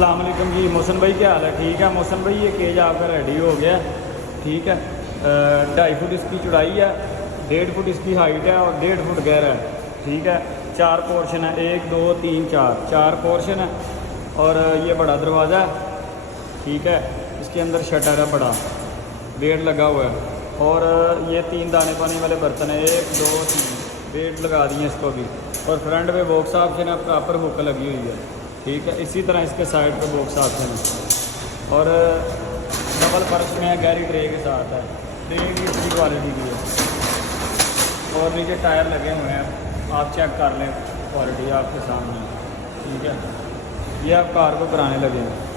अस्सलाम वालेकुम जी। मोहसन भाई क्या हाल है? ठीक है मोहसन भाई, ये केज आपका रेडी हो गया। ठीक है, 2.5 फुट इसकी चौड़ाई है, 1.5 फुट इसकी हाइट है और 1.5 फुट गहरा है। ठीक है, 4 पोर्शन है, 1 2 3 4 पोर्शन है। और ये बड़ा दरवाज़ा है। ठीक है, इसके अंदर शटर है, बड़ा बेड लगा हुआ है। और ये 3 दाने पानी वाले बर्तन है, 1 2 3 बेड लगा दिए इसको भी। और फ्रंट पे बॉक्स ऑप्शन है, प्रॉपर हुक लगी हुई है। ठीक है, इसी तरह इसके साइड पे बॉक्स ऑप्शन है और डबल फर्श में है, गहरी ट्रे के साथ है। ट्रे भी अच्छी क्वालिटी की है और नीचे टायर लगे हुए हैं, आप चेक कर लें, क्वालिटी आपके सामने। ठीक है, ये आप कार को कराने लगे हैं।